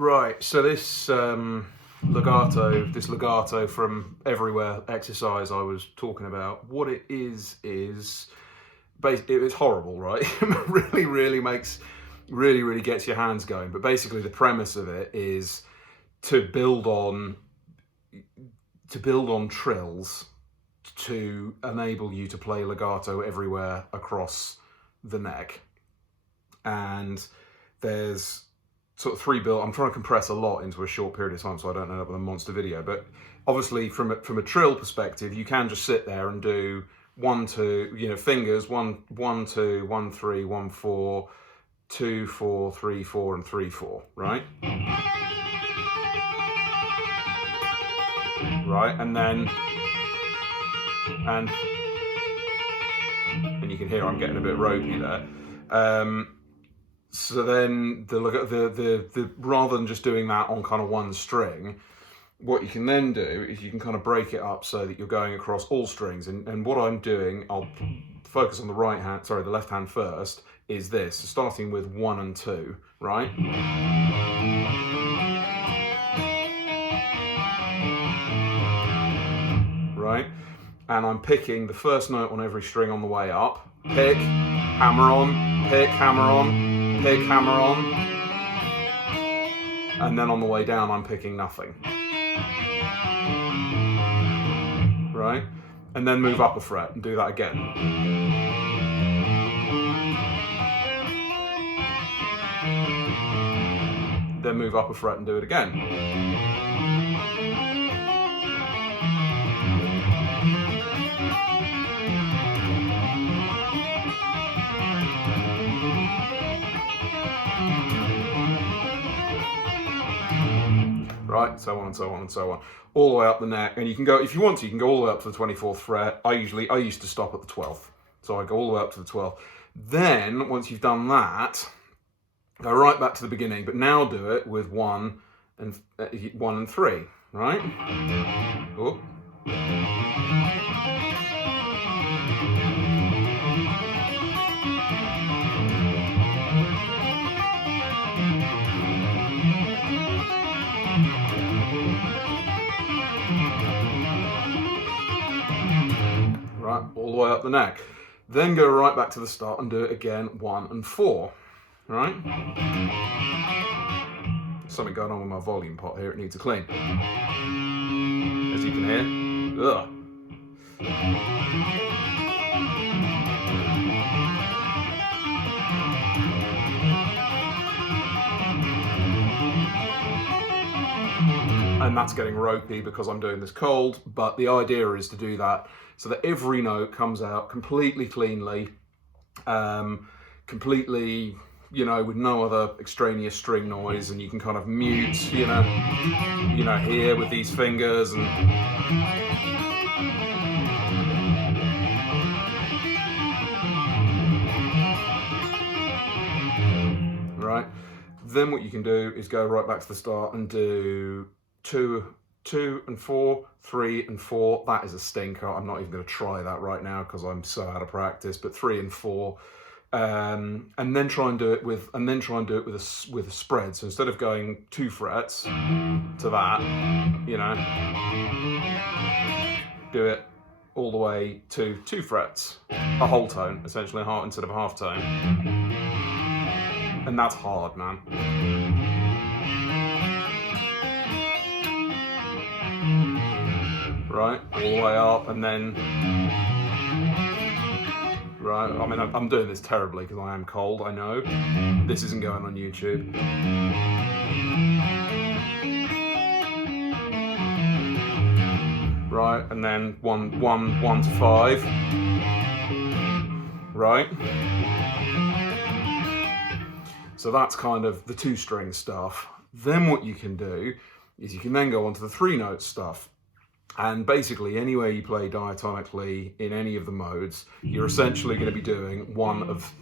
Right, so this legato from everywhere exercise I was talking about, what it is it's horrible, right? It really gets your hands going. But basically the premise of it is to build on trills to enable you to play legato everywhere across the neck. And there's sort of I'm trying to compress a lot into a short period of time so I don't end up with a monster video. But obviously from a trill perspective, you can just sit there and do 1, 2, fingers, 1, 1, 2, 1, 3, 1, 4, 2, 4, 3, 4, and 3, 4, right? Right, and then, and you can hear I'm getting a bit ropey there. So then the rather than just doing that on kind of one string, what you can then do is you can kind of break it up so that you're going across all strings. And what I'm doing, I'll focus on the left hand first, is this. So starting with 1 and 2, right? Right? And I'm picking the first note on every string on the way up. Pick, hammer on, pick, hammer on, pick, hammer on. And then on the way down, I'm picking nothing. Right? And then move up a fret and do that again. Then move up a fret and do it again. Right, so on and so on and so on, all the way up the neck. And you can go, if you want to, you can go all the way up to the 24th fret. I used to stop at the 12th, so I go all the way up to the 12th. Then once you've done that, go right back to the beginning, but now do it with 1 and 3, right? Oh. Right, all the way up the neck. Then go right back to the start and do it again, 1 and 4, right? There's something going on with my volume pot here, it needs a clean. As you can hear, ugh. And that's getting ropey because I'm doing this cold, but the idea is to do that so that every note comes out completely cleanly, completely, with no other extraneous string noise, and you can kind of mute, here with these fingers and right. Then what you can do is go right back to the start and do 2 and 4, 3 and 4. That is a stinker. I'm not even going to try that right now because I'm so out of practice. But 3 and 4, and then try and do it with a spread. So instead of going 2 frets to that, do it all the way to 2 frets, a whole tone, essentially instead of a half tone. And that's hard, man. Right, all the way up, and then right, I'm doing this terribly because I am cold, I know. This isn't going on YouTube. Right, and then 1 to 5. Right. So that's kind of the 2-string stuff. Then what you can do is you can then go on to the 3-note stuff. And basically, anywhere you play diatonically in any of the modes, you're essentially going to be doing one of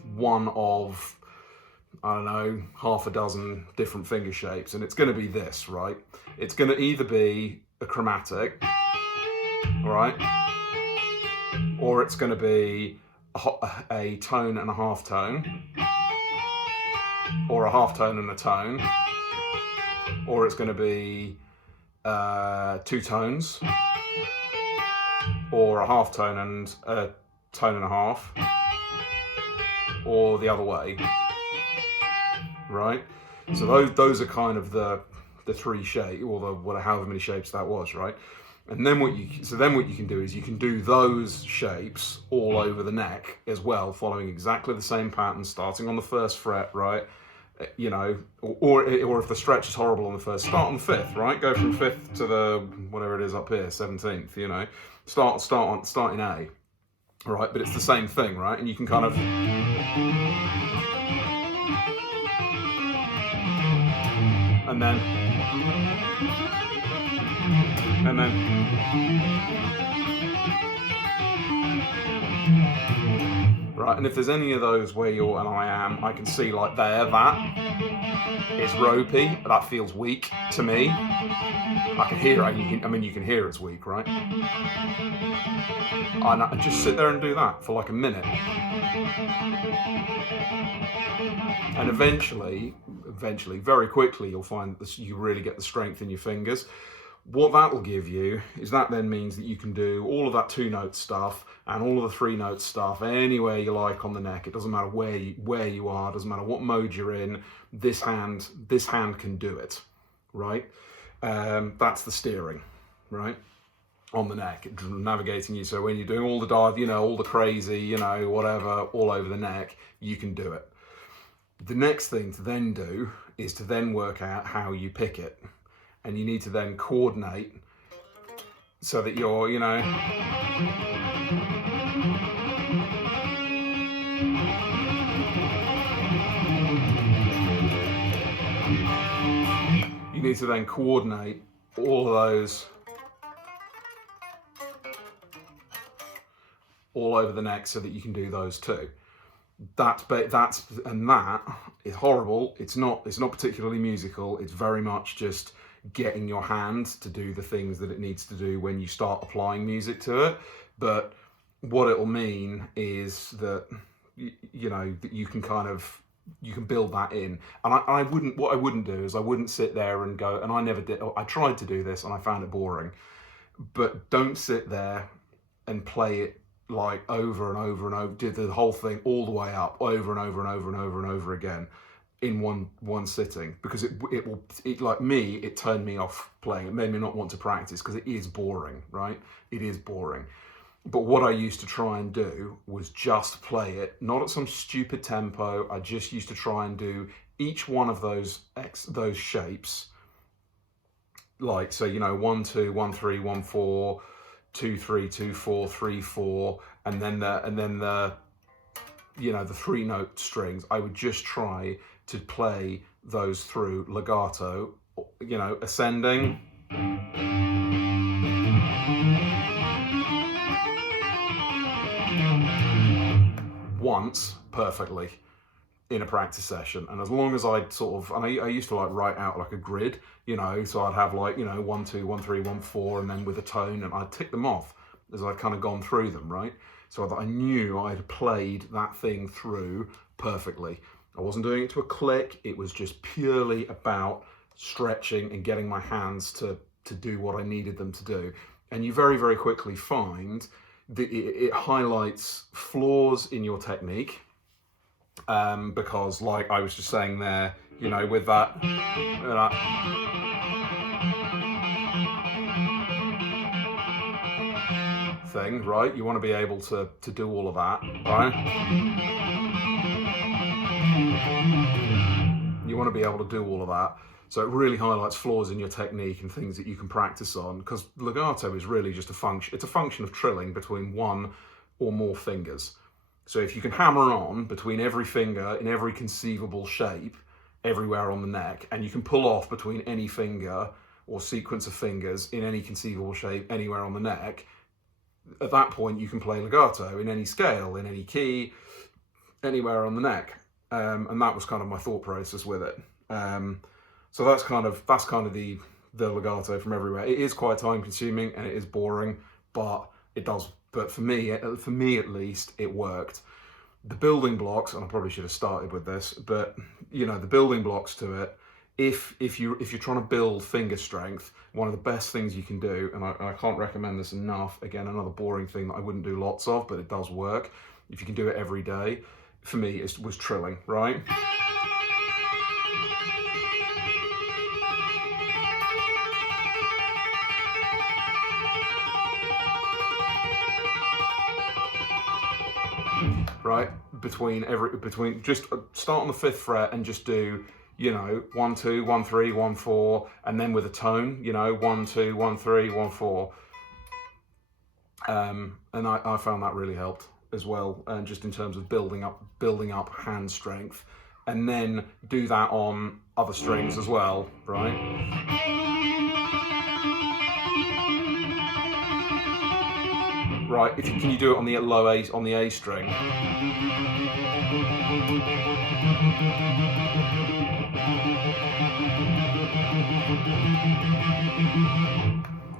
I don't know, half a dozen different finger shapes, and it's going to be this, right? It's going to either be a chromatic, right, or it's going to be a tone and a half tone, or a half tone and a tone, or it's going to be 2 tones, or a half tone and a tone and a half, or the other way, right? So those are kind of the 3 shapes, or the however many shapes that was, right? And then what you can do is you can do those shapes all over the neck as well, following exactly the same pattern, starting on the 1st fret, right? You know, or if the stretch is horrible on the 1st, start on the 5th, right? Go from 5th to the whatever it is up here, 17th. You know, start in A, right? But it's the same thing, right? And you can kind of and then right, and if there's any of those where you're and I can see like there, that is ropey, that feels weak to me. I can hear it, you can hear it's weak, right? And just sit there and do that for like a minute. And eventually, very quickly, you'll find that you really get the strength in your fingers. What that will give you is that then means that you can do all of that 2-note stuff and all of the 3-note stuff anywhere you like on the neck. It doesn't matter where you are, it doesn't matter what mode you're in. This hand can do it, right? That's the steering, right? On the neck, navigating you. So when you're doing all the dive, all the crazy, whatever, all over the neck, you can do it. The next thing to then do is to then work out how you pick it. And you need to then coordinate so that you're, you need to then coordinate all of those all over the neck so that you can do those too. That is horrible. It's not particularly musical. It's very much just getting your hand to do the things that it needs to do when you start applying music to it. But what it'll mean is that that you can build that in. And what I wouldn't do is I wouldn't sit there and go, and I never did. I tried to do this and I found it boring. But don't sit there and play it like over and over and over, did the whole thing all the way up over and over and over and over and over again in one sitting, because it like me, it turned me off playing. It made me not want to practice because it is boring, right? It is boring. But what I used to try and do was just play it, not at some stupid tempo. I just used to try and do each one of those shapes, like, so 1 2 1 3 1 4 2 3 2 4 3 4, and then the 3-note strings. I would just try to play those through legato, ascending, once perfectly in a practice session. And as long as I'd I used to like write out like a grid, so I'd have like 1 2 1 3 1 4, and then with a tone, and I'd tick them off as I'd kind of gone through them, right? So that I knew I'd played that thing through perfectly. I wasn't doing it to a click. It was just purely about stretching and getting my hands to do what I needed them to do. And you very, very quickly find that it highlights flaws in your technique, because like I was just saying there, with that thing, right? You want to be able to do all of that, right? You want to be able to do all of that. So it really highlights flaws in your technique and things that you can practice on, because legato is really just a function. It's a function of trilling between one or more fingers. So if you can hammer on between every finger in every conceivable shape everywhere on the neck, and you can pull off between any finger or sequence of fingers in any conceivable shape anywhere on the neck, at that point you can play legato in any scale, in any key, anywhere on the neck. And that was kind of my thought process with it. So that's kind of the legato from everywhere. It is quite time consuming and it is boring, but it does. But for me at least, it worked. The building blocks, and I probably should have started with this, but the building blocks to it if you're trying to build finger strength, one of the best things you can do, and I can't recommend this enough, again, another boring thing that I wouldn't do lots of, but it does work, if you can do it every day, for me, it was trilling, right? Right, between just start on the 5th fret and just do, you know, 1 2 1 3 1 4, and then with a tone, you know, 1 2 1 3 1 4, and I found that really helped as well, and just in terms of building up hand strength, and then do that on other strings as well, right? Right, can you do it on the low A, on the A string?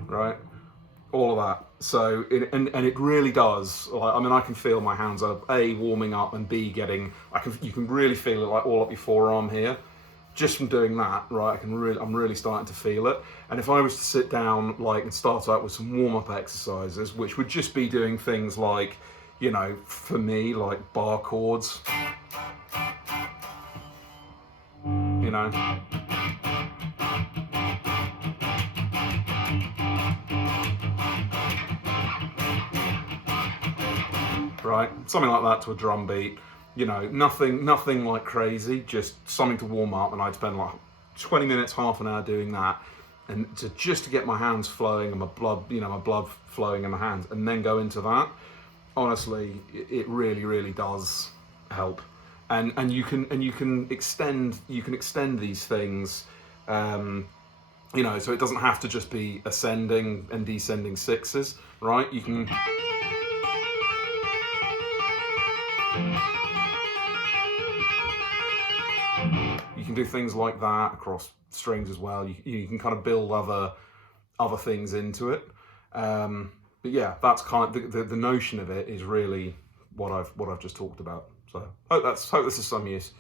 Right, all of that. So and it really does. Like, I mean, I can feel my hands are A, warming up, and B, you can really feel it, like all up your forearm here. Just from doing that, right, I'm really starting to feel it. And if I was to sit down, like, and start out with some warm-up exercises, which would just be doing things like, you know, for me, like bar chords, you know, right, something like that to a drum beat. You know, nothing like crazy, just something to warm up, and I'd spend like 20 minutes, half an hour doing that, and just to get my hands flowing and my blood flowing in my hands, and then go into that. Honestly, it really does help, and you can extend these things, you know, so it doesn't have to just be ascending and descending sixes, right? You can. You can do things like that across strings as well. You can kind of build other things into it. But yeah, that's kind of the notion of it is really what I've just talked about. So hope this is some use.